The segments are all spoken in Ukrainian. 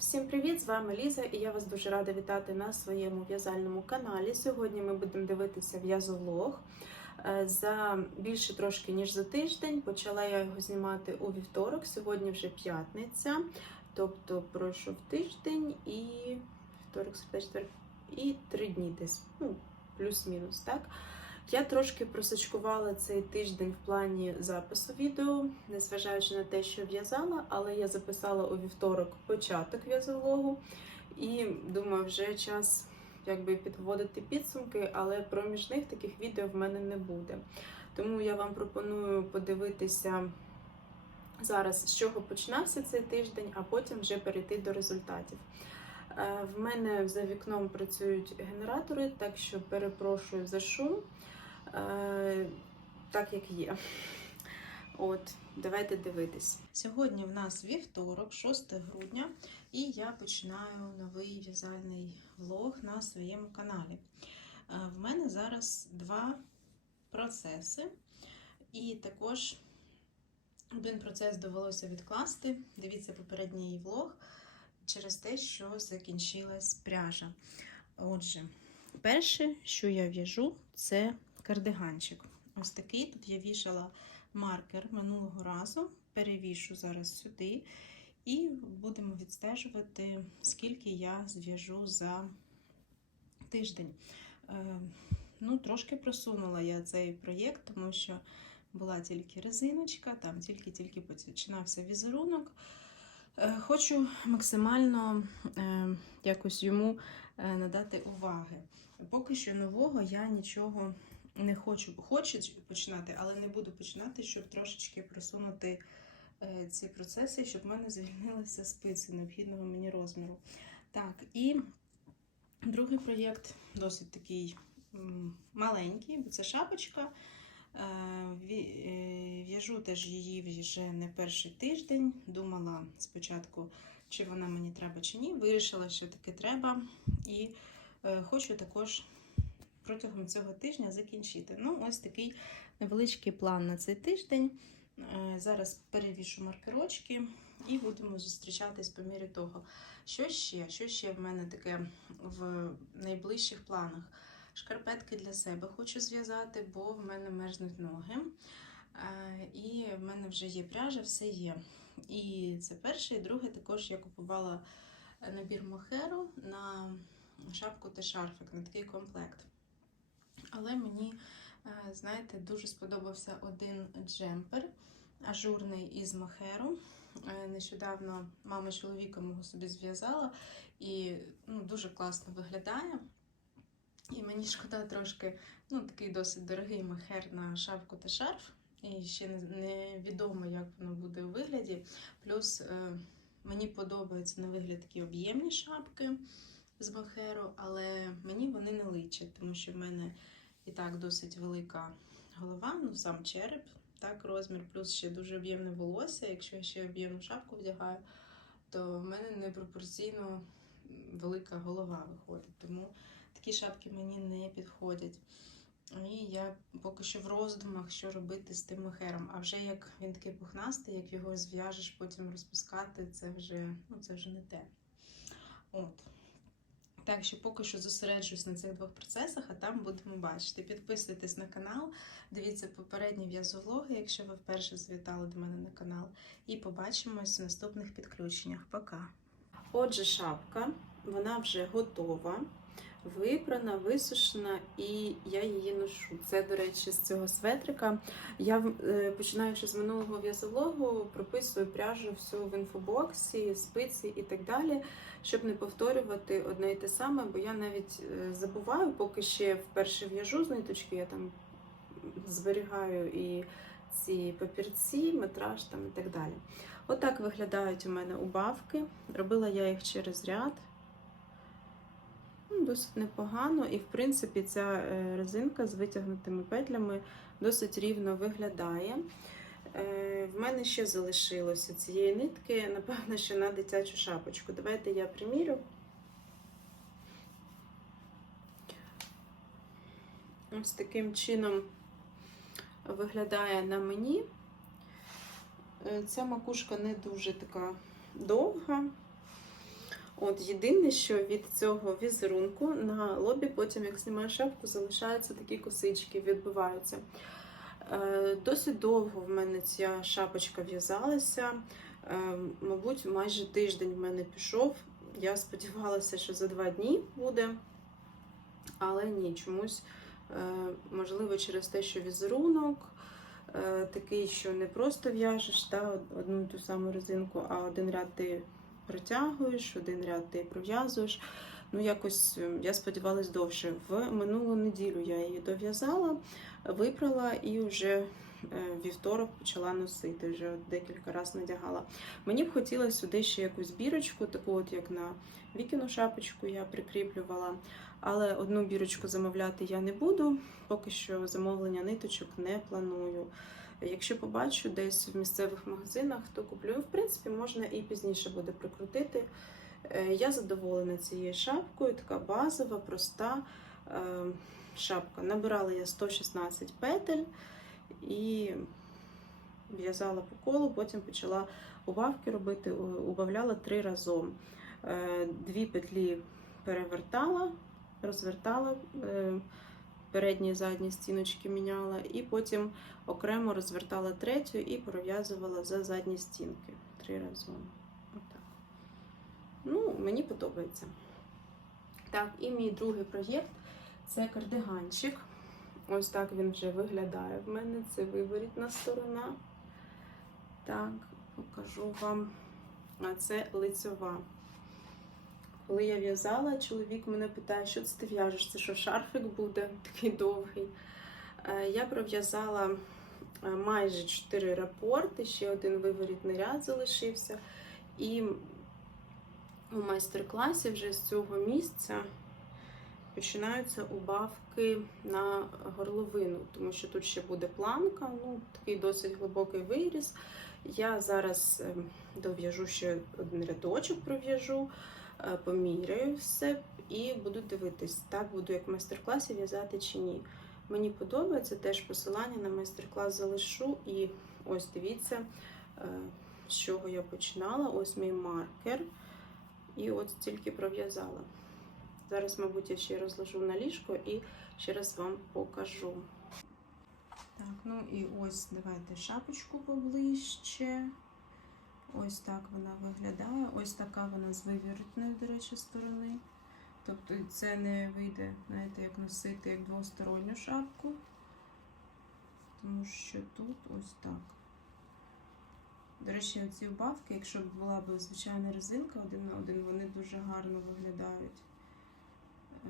Всім привіт! З вами Ліза, і я вас дуже рада вітати на своєму в'язальному каналі. Сьогодні ми будемо дивитися в'язовлог. Е, За більше трошки ніж за тиждень. Почала я його знімати у вівторок. Сьогодні вже п'ятниця, тобто пройшов тиждень і вівторок, четвер, і три дні десь, ну, плюс-мінус, так. Я трошки просачкувала цей тиждень в плані запису відео, незважаючи на те, що в'язала, але я записала у вівторок початок в'язовлогу і думаю, вже час якби підводити підсумки, але проміжних таких відео в мене не буде. Тому я вам пропоную подивитися зараз, з чого починався цей тиждень, а потім вже перейти до результатів. Е, В мене за вікном працюють генератори, так що перепрошую за шум. Е, так як є. От, давайте дивитись. Сьогодні в нас вівторок, 6 грудня, і я починаю новий в'язальний влог на своєму каналі. Е, В мене зараз два процеси, і також один процес довелося відкласти. Дивіться попередній влог через те, що закінчилась пряжа. Отже, перше, що я в'яжу, це кардиганчик. Ось такий. Тут я вішала маркер минулого разу. Перевішу зараз сюди. І будемо відстежувати, скільки я зв'яжу за тиждень. Е, ну, Трошки просунула я цей проєкт, тому що була тільки резиночка, там тільки-тільки починався візерунок. Е, Хочу максимально е, якось йому надати уваги. Поки що нового я нічого не хочу. Хочу починати, але не буду починати, щоб трошечки просунути е, ці процеси, щоб в мене звільнилися спиці необхідного мені розміру. Так, і другий проєкт досить такий маленький, бо це шапочка. Е, е, В'яжу теж її вже не перший тиждень. Думала спочатку, чи вона мені треба, чи ні. Вирішила, що таки треба. І хочу також протягом цього тижня закінчити. Ну, ось такий невеличкий план на цей тиждень. Е, Зараз перевішу маркерочки і будемо зустрічатись по мірі того. Що ще? Що ще в мене таке в найближчих планах? Шкарпетки для себе хочу зв'язати, бо в мене мерзнуть ноги. Е, І в мене вже є пряжа, все є. І це перше. І друге, також я купувала набір мохеру на шапку та шарфик, на такий комплект. Але мені, е, знаєте, дуже сподобався один джемпер ажурний із мохеру. Е, Нещодавно мама чоловіка мого собі зв'язала і ну, дуже класно виглядає. І мені шкода трошки, ну, такий досить дорогий мохер на шапку та шарф. І ще не- невідомо, як воно буде у вигляді. Плюс е, мені подобаються на вигляд такі об'ємні шапки з мохеру, але мені вони не личать, тому що в мене і так досить велика голова, ну сам череп, так, розмір, плюс ще дуже об'ємне волосся. Якщо я ще об'ємну шапку вдягаю, то в мене непропорційно велика голова виходить. Тому такі шапки мені не підходять. І я поки що в роздумах, що робити з тим мохером. А вже як він такий пухнастий, як його зв'яжеш, потім розпускати, це вже, ну, це вже не те. От. Так що поки що зосереджуюсь на цих двох процесах, а там будемо бачити. Підписуйтесь на канал, дивіться попередні в'язовлоги, якщо ви вперше завітали до мене на канал. І побачимось в наступних підключеннях. Пока. Отже, шапка, вона вже готова, випрана, висушена, і я її ношу. Це, до речі, з цього светрика. Я, е, починаючи з минулого в'язовлогу, прописую пряжу всю в інфобоксі, спиці і так далі, щоб не повторювати одне і те саме, бо я навіть е, забуваю, поки ще вперше в'яжу з ниточки, я там зберігаю і ці папірці, метраж там і так далі. Отак виглядають у мене убавки. Робила я їх через ряд. Ну, Досить непогано, і в принципі ця е, резинка з витягнутими петлями досить рівно виглядає. Е, В мене ще залишилося цієї нитки, напевно, що на дитячу шапочку. Давайте я примірю. Ось таким чином виглядає на мені. Е, Ця макушка не дуже така довга. От єдине, що від цього візерунку на лобі, потім, як знімаю шапку, залишаються такі косички, відбиваються. Е, Досить довго в мене ця шапочка в'язалася. Е, Мабуть, майже тиждень в мене пішов. Я сподівалася, що за два дні буде, але ні, чомусь, е, можливо, через те, що візерунок такий, що не просто в'яжеш та, одну ту саму резинку, а один ряд ти протягуєш, один ряд ти пров'язуєш. Ну, якось е, я сподівалась довше. В минулу неділю я її дов'язала, випрала і вже е, вівторок почала носити, вже декілька разів надягала. Мені б хотілося сюди ще якусь бірочку, таку от як на вікіну шапочку я прикріплювала. Але одну бірочку замовляти я не буду, поки що замовлення ниточок не планую. Якщо побачу десь в місцевих магазинах, то куплю. В принципі, можна і пізніше буде прикрутити. Е, Я задоволена цією шапкою, така базова, проста е, шапка. Набирала я 116 петель і в'язала по колу, потім почала убавки робити, убавляла три разом. Е, Дві петлі перевертала, розвертала, передні і задні стіночки міняла, і потім окремо розвертала третю і пров'язувала за задні стінки три разом. Отак. Ну, мені подобається. Так, і мій другий проєкт це кардиганчик. Ось так він вже виглядає в мене. Це виворітна сторона. Так, покажу вам. А це лицьова. Коли я в'язала, чоловік мене питає, що це ти в'яжеш? Це що шарфик буде такий довгий. Е, Я пров'язала е, майже 4 рапорти, ще один виворітний ряд залишився. І у майстер-класі вже з цього місця починаються убавки на горловину, тому що тут ще буде планка, ну такий досить глибокий виріз. Я зараз е, дов'яжу ще один рядочок, пров'яжу, поміряю все і буду дивитись, так буду як майстер-класі в'язати чи ні. Мені подобається теж посилання на майстер-клас залишу. І ось дивіться, е, з чого я починала. Ось мій маркер. І от тільки пров'язала. Зараз, мабуть, я ще розложу на ліжко і ще раз вам покажу. Так, ну і ось давайте шапочку поближче. Ось так вона виглядає. Ось така вона з вивіртної, до речі, сторони. Тобто це не вийде, знаєте, як носити як двосторонню шапку. Тому що тут ось так. До речі, оці убавки, якщо б була б звичайна резинка один на один, вони дуже гарно виглядають е,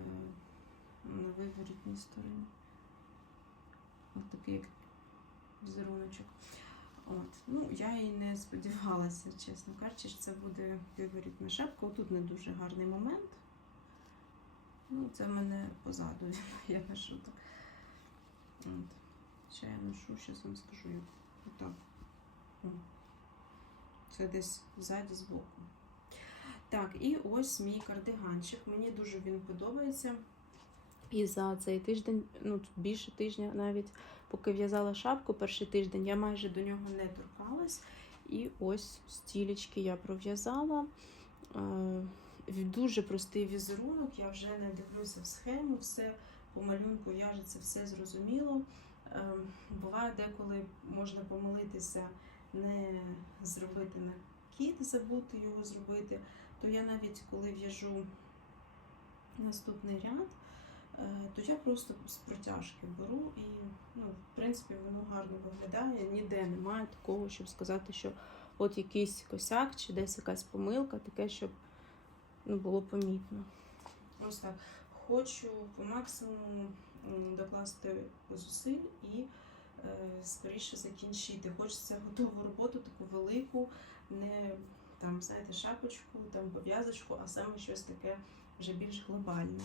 на виворітній стороні. Ось такий як візеруночок. От. Ну, я і не сподівалася, чесно кажучи, що це буде виворітна шапка. Тут не дуже гарний момент. Ну, це в мене позаду. Я ношу так. От. Ще я ношу, зараз вам скажу. Отак. Це десь ззаді збоку. Так, і ось мій кардиганчик. Мені дуже він подобається. І за цей тиждень, ну більше тижня навіть, поки в'язала шапку, перший тиждень я майже до нього не торкалась. І ось стілечки я пров'язала. Е, Дуже простий візерунок, я вже не дивлюся в схему, все по малюнку в'яжеться, все зрозуміло. Е, Буває деколи можна помилитися, не зробити накид, забути його зробити. То я навіть коли в'яжу наступний ряд, то я просто з протяжки беру і, ну, в принципі, воно гарно виглядає. Ніде немає такого, щоб сказати, що от якийсь косяк чи десь якась помилка, таке, щоб ну, було помітно. Ось. Хочу по максимуму докласти зусиль і е, скоріше закінчити. Хочеться готову роботу, таку велику, не там, знаєте, шапочку, там пов'язочку, а саме щось таке вже більш глобальне.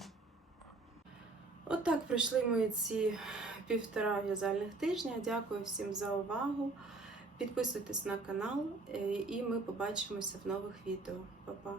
От пройшли мої ці півтора в'язальних тижня. Дякую всім за увагу. Підписуйтесь на канал, е, і ми побачимося в нових відео. Па-па!